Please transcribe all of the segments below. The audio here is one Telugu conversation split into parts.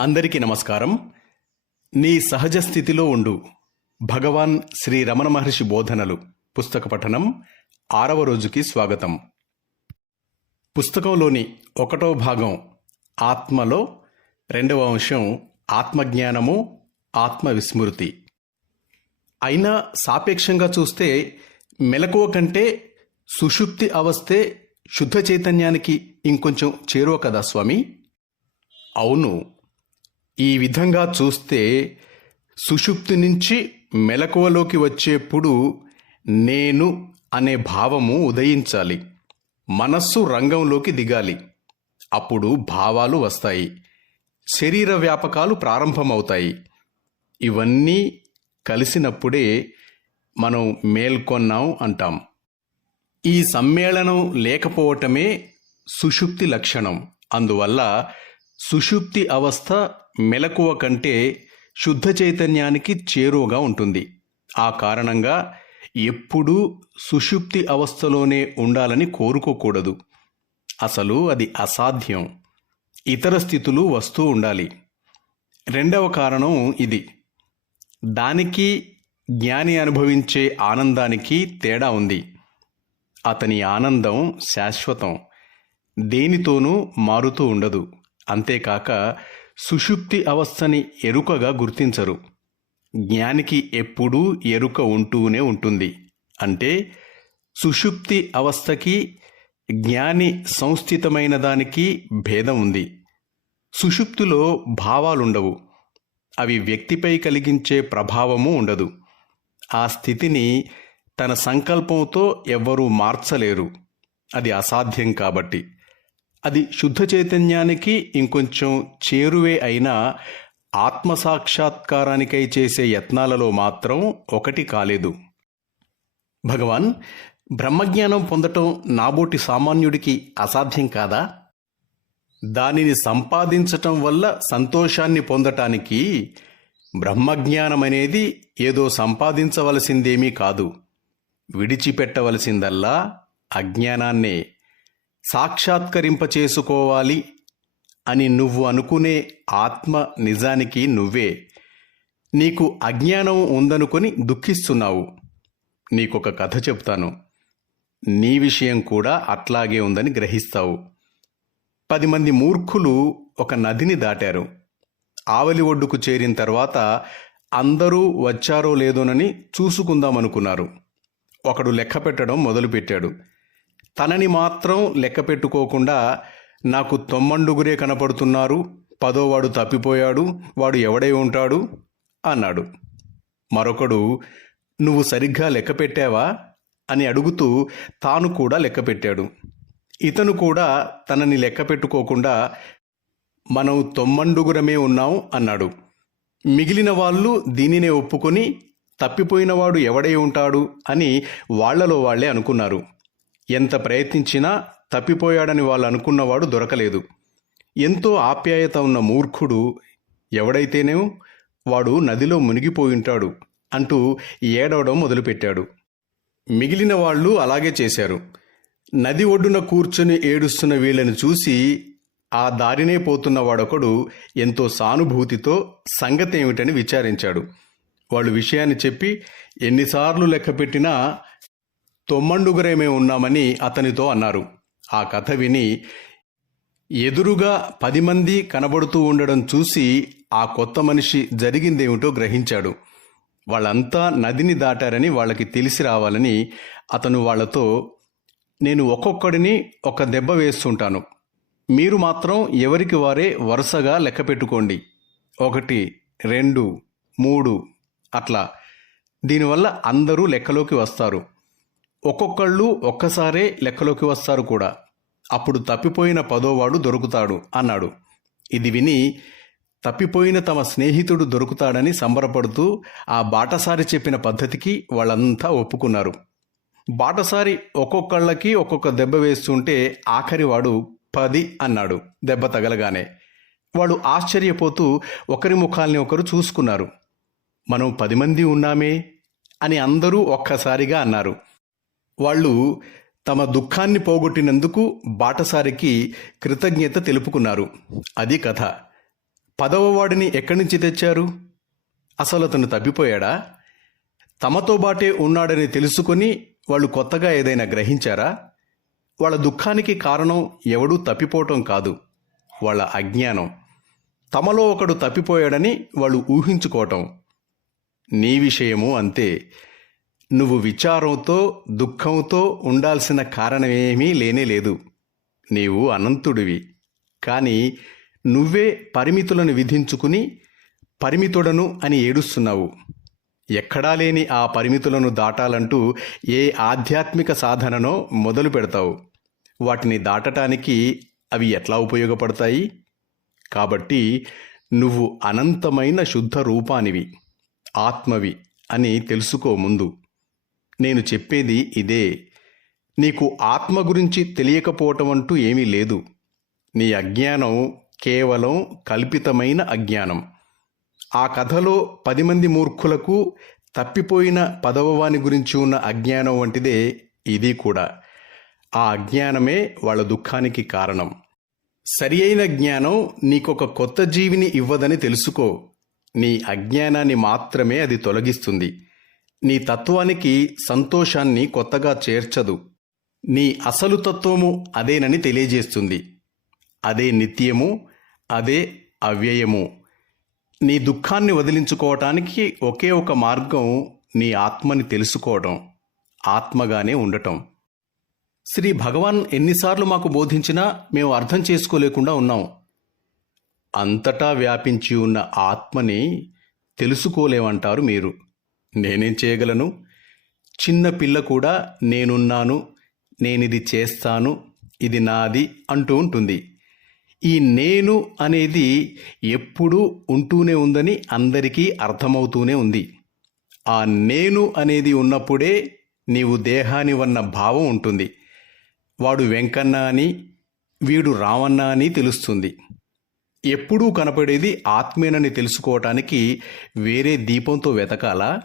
అందరికీ నమస్కారం. నీ సహజ స్థితిలో ఉండు. భగవాన్ శ్రీ రమణ మహర్షి బోధనలు. పుస్తక పఠనం ఆరవ రోజుకి స్వాగతం. పుస్తకంలోని ఒకటో భాగం ఆత్మలో రెండవ అంశం ఆత్మజ్ఞానము ఆత్మవిస్మృతి. అయినా సాపేక్షంగా చూస్తే మెలకువ కంటే సుషుప్తి అవస్థే శుద్ధ చైతన్యానికి ఇంకొంచెం చేరువ కదా స్వామి? అవును. ఈ విధంగా చూస్తే సుషుప్తి నుంచి మెలకువలోకి వచ్చేప్పుడు నేను అనే భావము ఉదయించాలి. మనస్సు రంగంలోకి దిగాలి. అప్పుడు భావాలు వస్తాయి. శరీర వ్యాపకాలు ప్రారంభమవుతాయి. ఇవన్నీ కలిసినప్పుడే మనం మేల్కొన్నాం అంటాం. ఈ సమ్మేళనం లేకపోవటమే సుషుప్తి లక్షణం. అందువల్ల సుషుప్తి అవస్థ మెలకువ కంటే శుద్ధ చైతన్యానికి చేరువగా ఉంటుంది. ఆ కారణంగా ఎప్పుడూ సుషుప్తి అవస్థలోనే ఉండాలని కోరుకోకూడదు. అసలు అది అసాధ్యం. ఇతర స్థితులు వస్తూ ఉండాలి. రెండవ కారణం ఇది. దానికి జ్ఞాని అనుభవించే ఆనందానికి తేడా ఉంది. అతని ఆనందం శాశ్వతం. దేనితోనూ మారుతూ ఉండదు. అంతేకాక సుషుప్తి అవస్థని ఎరుకగా గుర్తించరు. జ్ఞానికి ఎప్పుడూ ఎరుక ఉంటూనే ఉంటుంది. అంటే సుషుప్తి అవస్థకి జ్ఞాని సంస్థితమైన దానికి భేదం ఉంది. సుషుప్తిలో భావాలుండవు. అవి వ్యక్తిపై కలిగించే ప్రభావము ఉండదు. ఆ స్థితిని తన సంకల్పంతో ఎవ్వరూ మార్చలేరు. అది అసాధ్యం కాబట్టి. అది శుద్ధ చైతన్యానికి ఇంకొంచెం చేరువే అయినా ఆత్మసాక్షాత్కారానికై చేసే యత్నాలలో మాత్రం ఒకటి కాలేదు. భగవాన్ బ్రహ్మజ్ఞానం పొందటం నాబోటి సామాన్యుడికి అసాధ్యం కాదా? దానిని సంపాదించటం వల్ల సంతోషాన్ని పొందటానికి బ్రహ్మజ్ఞానం అనేది ఏదో సంపాదించవలసిందేమీ కాదు. విడిచిపెట్టవలసిందల్లా అజ్ఞానాన్నే సాక్షాత్కరింప చేసుకోవాలి అని నువ్వు అనుకునే ఆత్మ నిజానికి నువ్వే. నీకు అజ్ఞానం ఉందనుకొని దుఃఖిస్తున్నావు. నీకొక కథ చెప్తాను. నీ విషయం కూడా అట్లాగే ఉందని గ్రహిస్తావు. పది మంది మూర్ఖులు ఒక నదిని దాటారు. ఆవలి ఒడ్డుకు చేరిన తర్వాత అందరూ వచ్చారో లేదోనని చూసుకుందామనుకున్నారు. ఒకడు లెక్క పెట్టడం మొదలుపెట్టాడు. తనని మాత్రం లెక్క పెట్టుకోకుండా నాకు తొమ్మండుగురే కనపడుతున్నారు. పదోవాడు తప్పిపోయాడు. వాడు ఎవడై ఉంటాడు? అన్నాడు. మరొకడు నువ్వు సరిగ్గా లెక్క పెట్టావా? అని అడుగుతూ తాను కూడా లెక్క పెట్టాడు. ఇతను కూడా తనని లెక్క పెట్టుకోకుండా మనం తొమ్మండుగురమే ఉన్నాం అన్నాడు. మిగిలిన వాళ్ళు దీనినే ఒప్పుకొని తప్పిపోయినవాడు ఎవడై ఉంటాడు? అని వాళ్ళలో వాళ్ళే అనుకున్నారు. ఎంత ప్రయత్నించినా తప్పిపోయాడని వాళ్ళు అనుకున్నవాడు దొరకలేదు. ఎంతో ఆప్యాయత ఉన్న మూర్ఖుడు ఎవడైతేనే వాడు నదిలో మునిగిపోయింటాడు అంటూ ఏడవడం మొదలుపెట్టాడు. మిగిలిన వాళ్ళు అలాగే చేశారు. నది ఒడ్డున కూర్చుని ఏడుస్తున్న వీళ్ళని చూసి ఆ దారినే పోతున్న వాడొకడు ఎంతో సానుభూతితో సంగతి ఏమిటని విచారించాడు. వాళ్ళు విషయాన్ని చెప్పి ఎన్నిసార్లు లెక్క పెట్టినా తొమ్మండుగురేమే ఉన్నామని అతనితో అన్నారు. ఆ కథ విని ఎదురుగా పది మంది కనబడుతూ ఉండడం చూసి ఆ కొత్త మనిషి జరిగిందేమిటో గ్రహించాడు. వాళ్ళంతా నదిని దాటారని వాళ్ళకి తెలిసి రావాలని అతను వాళ్ళతో నేను ఒక్కొక్కడిని ఒక దెబ్బ వేస్తుంటాను. మీరు మాత్రం ఎవరికి వారే వరుసగా లెక్క పెట్టుకోండి. ఒకటి రెండు మూడు అట్లా. దీనివల్ల అందరూ లెక్కలోకి వస్తారు. ఒక్కొక్కళ్ళు ఒక్కసారే లెక్కలోకి వస్తారు కూడా. అప్పుడు తప్పిపోయిన పదోవాడు దొరుకుతాడు అన్నాడు. ఇది విని తప్పిపోయిన తమ స్నేహితుడు దొరుకుతాడని సంబరపడుతూ ఆ బాటసారి చెప్పిన పద్ధతికి వాళ్ళంతా ఒప్పుకున్నారు. బాటసారి ఒక్కొక్కళ్ళకి ఒక్కొక్క దెబ్బ వేస్తుంటే ఆఖరివాడు పది అన్నాడు దెబ్బ తగలగానే. వాళ్ళు ఆశ్చర్యపోతూ ఒకరి ముఖాల్ని ఒకరు చూసుకున్నారు. మనం పది మంది ఉన్నామే అని అందరూ ఒక్కసారిగా అన్నారు. వాళ్ళు తమ దుఃఖాన్ని పోగొట్టినందుకు బాటసారికి కృతజ్ఞత తెలుపుకున్నారు. అది కథ. పదవ వాడిని ఎక్కడి నుంచి తెచ్చారు? అసలు అతను తప్పిపోయాడా? తమతో బాటే ఉన్నాడని తెలుసుకొని వాళ్ళు కొత్తగా ఏదైనా గ్రహించారా? వాళ్ళ దుఃఖానికి కారణం ఎవడూ తప్పిపోవటం కాదు. వాళ్ళ అజ్ఞానం. తమలో ఒకడు తప్పిపోయాడని వాళ్ళు ఊహించుకోవటం. నీ విషయము అంతే. నువ్వు విచారంతో దుఃఖంతో ఉండాల్సిన కారణమేమీ లేనే లేదు. నీవు అనంతుడివి. కానీ నువ్వే పరిమితులను విధించుకుని పరిమితుడను అని ఏడుస్తున్నావు. ఎక్కడా లేని ఆ పరిమితులను దాటాలంటూ ఏ ఆధ్యాత్మిక సాధననో మొదలు పెడతావు. వాటిని దాటటానికి అవి ఎట్లా ఉపయోగపడతాయి? కాబట్టి నువ్వు అనంతమైన శుద్ధ రూపానివి ఆత్మవి అని తెలుసుకో ముందు. నేను చెప్పేది ఇదే. నీకు ఆత్మ గురించి తెలియకపోవటం అంటూ ఏమీ లేదు. నీ అజ్ఞానం కేవలం కల్పితమైన అజ్ఞానం. ఆ కథలో పది మంది మూర్ఖులకు తప్పిపోయిన పదవవాని గురించి ఉన్న అజ్ఞానం వంటిదే ఇది కూడా. ఆ అజ్ఞానమే వాళ్ళ దుఃఖానికి కారణం. సరి అయిన జ్ఞానం నీకొక కొత్త జీవిని ఇవ్వదని తెలుసుకో. నీ అజ్ఞానాన్ని మాత్రమే అది తొలగిస్తుంది. నీ తత్వానికి సంతోషాన్ని కొత్తగా చేర్చదు. నీ అసలు తత్వము అదేనని తెలియజేస్తుంది. అదే నిత్యము అదే అవ్యయము. నీ దుఃఖాన్ని వదిలించుకోవటానికి ఒకే ఒక మార్గం నీ ఆత్మని తెలుసుకోవడం ఆత్మగానే ఉండటం. శ్రీ భగవాన్ ఎన్నిసార్లు మాకు బోధించినా మేము అర్థం చేసుకోలేకుండా ఉన్నాం. అంతటా వ్యాపించి ఉన్న ఆత్మని తెలుసుకోలేమంటారు మీరు. నేనేం చేయగలను? చిన్న పిల్ల కూడా నేనున్నాను నేనిది చేస్తాను ఇది నాది అంటూ ఉంటుంది. ఈ నేను అనేది ఎప్పుడూ ఉంటూనే ఉందని అందరికీ అర్థమవుతూనే ఉంది. ఆ నేను అనేది ఉన్నప్పుడే నీవు దేహాని వన్న భావం ఉంటుంది. వాడు వెంకన్న అని వీడు రామన్న అని తెలుస్తుంది. ఎప్పుడూ కనపడేది ఆత్మేనని తెలుసుకోవటానికి వేరే దీపంతో వెతకాలా?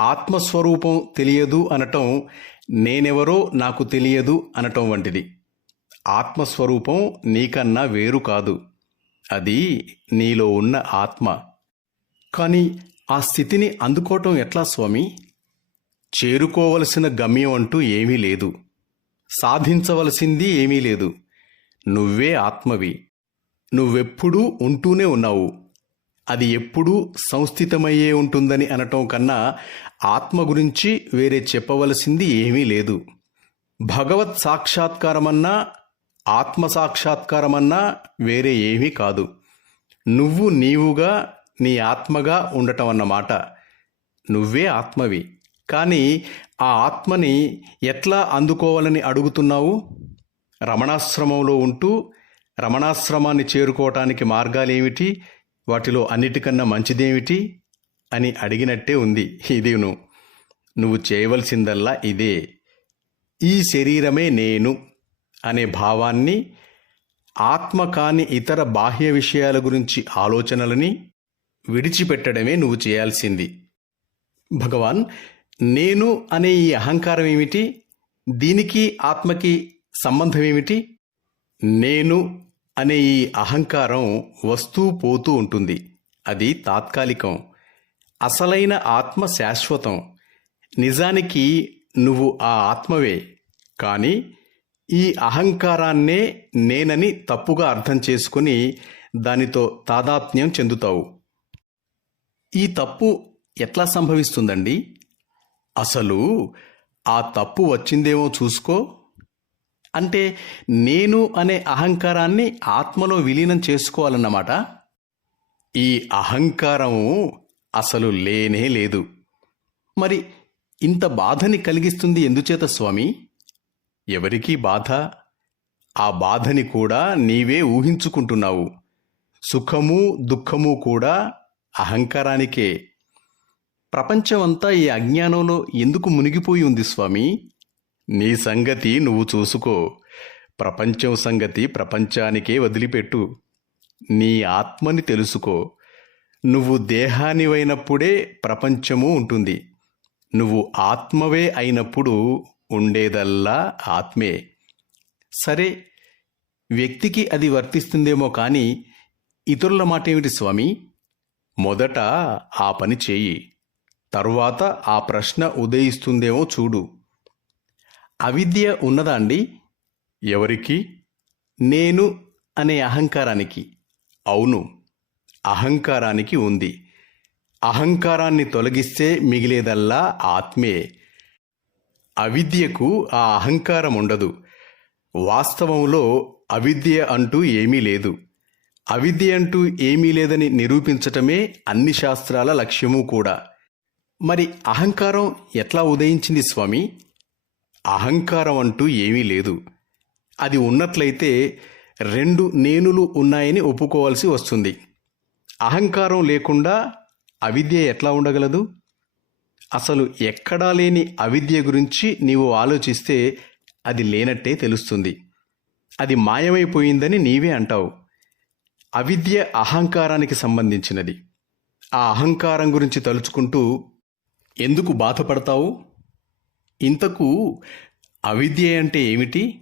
ఆత్మస్వరూపం తెలియదు అనటం నేనెవరో నాకు తెలియదు అనటం వంటిది. ఆత్మస్వరూపం నీకన్నా వేరు కాదు. అది నీలో ఉన్న ఆత్మ. కానీ ఆ స్థితిని అందుకోవటం ఎట్లా స్వామి? చేరుకోవలసిన గమ్యం అంటూ ఏమీ లేదు. సాధించవలసింది ఏమీ లేదు. నువ్వే ఆత్మవి. నువ్వెప్పుడూ ఉంటూనే ఉన్నావు. అది ఎప్పుడూ సంస్థితమయ్యే ఉంటుందని అనటం కన్నా ఆత్మ గురించి వేరే చెప్పవలసింది ఏమీ లేదు. భగవత్ సాక్షాత్కారమన్నా ఆత్మ సాక్షాత్కారమన్నా వేరే ఏమీ కాదు. నువ్వు నీవుగా నీ ఆత్మగా ఉండటం అన్నమాట నువ్వే ఆత్మవి. కానీ ఆ ఆత్మని ఎట్లా అందుకోవాలని అడుగుతున్నావు? రమణాశ్రమంలో ఉంటూ రమణాశ్రమాన్ని చేరుకోవటానికి మార్గాలేమిటి? వాటిలో అన్నిటికన్నా మంచిదేమిటి అని అడిగినట్టే ఉంది. ఇది నువ్వు నువ్వు చేయవలసిందల్లా ఇదే. ఈ శరీరమే నేను అనే భావాన్ని ఆత్మ కాని ఇతర బాహ్య విషయాల గురించి ఆలోచనలని విడిచిపెట్టడమే నువ్వు చేయాల్సింది. భగవాన్ నేను అనే ఈ అహంకారం ఏమిటి? దీనికి ఆత్మకి సంబంధం ఏమిటి? నేను అనే ఈ అహంకారం వస్తూ పోతూ ఉంటుంది. అది తాత్కాలికం. అసలైన ఆత్మ శాశ్వతం. నిజానికి నువ్వు ఆ ఆత్మవే. కానీ ఈ అహంకారాన్నే నేనని తప్పుగా అర్థం చేసుకుని దానితో తాదాత్మ్యం చెందుతావు. ఈ తప్పు ఎట్లా సంభవిస్తుందండి? అసలు ఆ తప్పు వచ్చిందేమో చూసుకో. అంటే నేను అనే అహంకారాన్ని ఆత్మలో విలీనం చేసుకోవాలన్నమాట. ఈ అహంకారము అసలు లేనే లేదు. మరి ఇంత బాధని కలిగిస్తుంది ఎందుచేత స్వామి? ఎవరికీ బాధ? ఆ బాధని కూడా నీవే ఊహించుకుంటున్నావు. సుఖము దుఃఖము కూడా అహంకారానికే. ప్రపంచమంతా ఈ అజ్ఞానంలో ఎందుకు మునిగిపోయి ఉంది స్వామి? నీ సంగతి నువ్వు చూసుకో. ప్రపంచం సంగతి ప్రపంచానికే వదిలిపెట్టు. నీ ఆత్మని తెలుసుకో. నువ్వు దేహానివైనప్పుడే ప్రపంచము ఉంటుంది. నువ్వు ఆత్మవే అయినప్పుడు ఉండేదల్లా ఆత్మే. సరే వ్యక్తికి అది వర్తిస్తుందేమో కానీ ఇతరుల మాట ఏమిటి స్వామి? మొదట ఆ పని చేయి. తరువాత ఆ ప్రశ్న ఉదయిస్తుందేమో చూడు. అవిద్య ఉన్నదా అండి? ఎవరికి? నేను అనే అహంకారానికి. అవును అహంకారానికి ఉంది. అహంకారాన్ని తొలగిస్తే మిగిలేదల్లా ఆత్మే. అవిద్యకు ఆ అహంకారం ఉండదు. వాస్తవంలో అవిద్య అంటూ ఏమీ లేదు. అవిద్య అంటూ ఏమీ లేదని నిరూపించటమే అన్ని శాస్త్రాల లక్ష్యము కూడా. మరి అహంకారం ఎట్లా ఉదయించింది స్వామి? అహంకారం అంటూ ఏమీ లేదు. అది ఉన్నట్లయితే రెండు నేనులు ఉన్నాయని ఒప్పుకోవాల్సి వస్తుంది. అహంకారం లేకుండా అవిద్య ఎట్లా ఉండగలదు? అసలు ఎక్కడా లేని అవిద్య గురించి నీవు ఆలోచిస్తే అది లేనట్టే తెలుస్తుంది. అది మాయమైపోయిందని నీవే అంటావు. అవిద్య అహంకారానికి సంబంధించినది. ఆ అహంకారం గురించి తలుచుకుంటూ ఎందుకు బాధపడతావు? ఇంతకు అవిద్య అంటే ఏమిటి?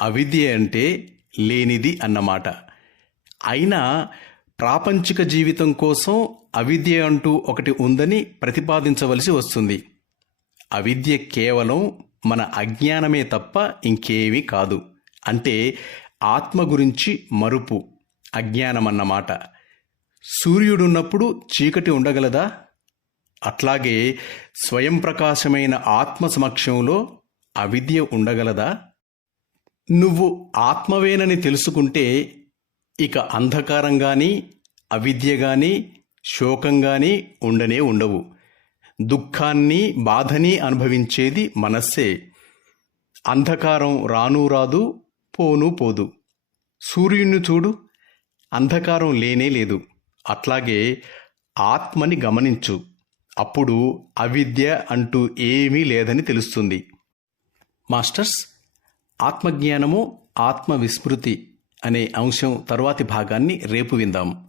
అవిద్య అంటే లేనిది అన్నమాట. అయినా ప్రాపంచిక జీవితం కోసం అవిద్య అంటూ ఒకటి ఉందని ప్రతిపాదించవలసి వస్తుంది. అవిద్య కేవలం మన అజ్ఞానమే తప్ప ఇంకేమీ కాదు. అంటే ఆత్మ గురించి మరుపు అజ్ఞానమన్నమాట. సూర్యుడున్నప్పుడు చీకటి ఉండగలదా? అట్లాగే స్వయం ప్రకాశమైన ఆత్మ సమక్షంలో అవిద్య ఉండగలదా? నువ్వు ఆత్మవేనని తెలుసుకుంటే ఇక అంధకారం కానీ అవిద్య గాని శోకం ఉండనే ఉండవు. దుఃఖాన్ని బాధని అనుభవించేది మనస్సే. అంధకారం రాను రాదు పోను పోదు. సూర్యుని చూడు అంధకారం లేనే లేదు. అట్లాగే ఆత్మని గమనించు. అప్పుడు అవిద్య అంటూ ఏమీ లేదని తెలుస్తుంది. మాస్టర్స్ ఆత్మజ్ఞానము ఆత్మవిస్మృతి అనే అంశం తరువాతి భాగాన్ని రేపు విందాం.